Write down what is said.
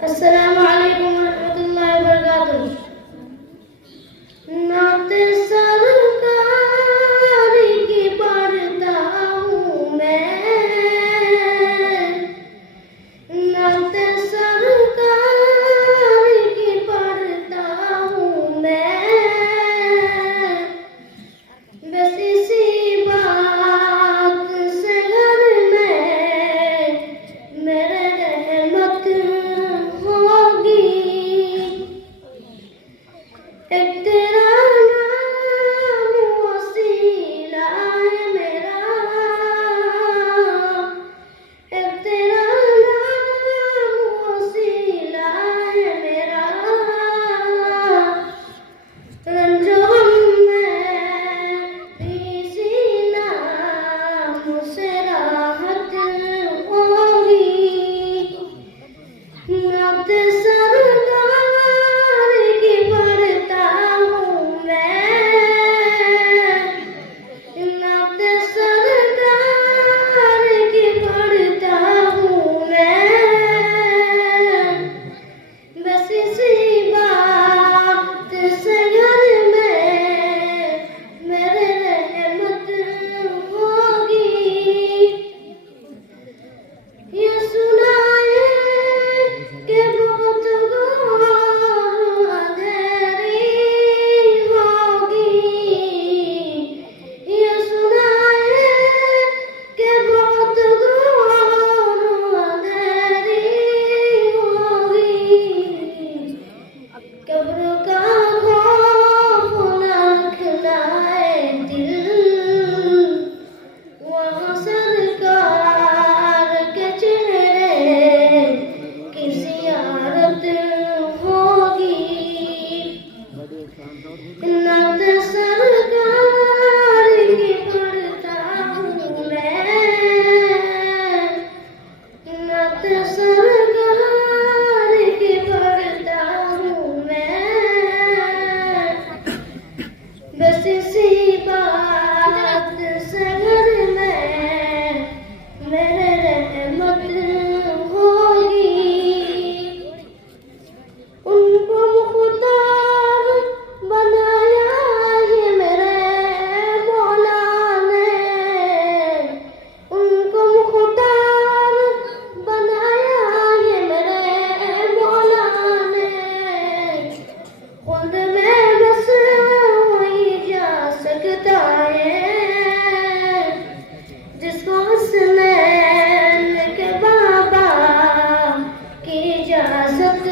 अस्सलामु अलैकुम वरहमतुल्लाहि वबरकातुहू। नाते सरकार की पढ़ता हूँ मैं, नाते सरकार की पढ़ता हूँ मैं। बस इसी बात से घर में मेरे रहमत होगी। एक तेरा नाम वसीला है मेरा, एक तेरा नाम वसीला है मेरा। रंजो में इसी नाम से राहत होगी। नात सरकार की पढ़ता हूँ मैं, नात सरकार की पढ़ता हूँ मैं। बस इसी बात से घर में मेरे रहमत होगी। ये सुना है कि बहुत घोर अंधेरी होगी। ये सुना है कि बहुत घोर अंधेरी होगी। कब्र का खौफ न रखना है दिल, वहाँ सरकार के चेहरे की ज़ियारत होगी। नात सरकार की पढ़ता हूँ मैं, नात सरकार की पढ़ता हूँ मैं। बस इसी बात से घर में मेरे रहमत होगी। उनको मुख्तार बनाया है मेरे मौला ने, उनको मुख्तार बनाया है मेरे मौला ने। खुद में बस वही जा सकता है जिसको हसनैन के बाबा की इजाज़त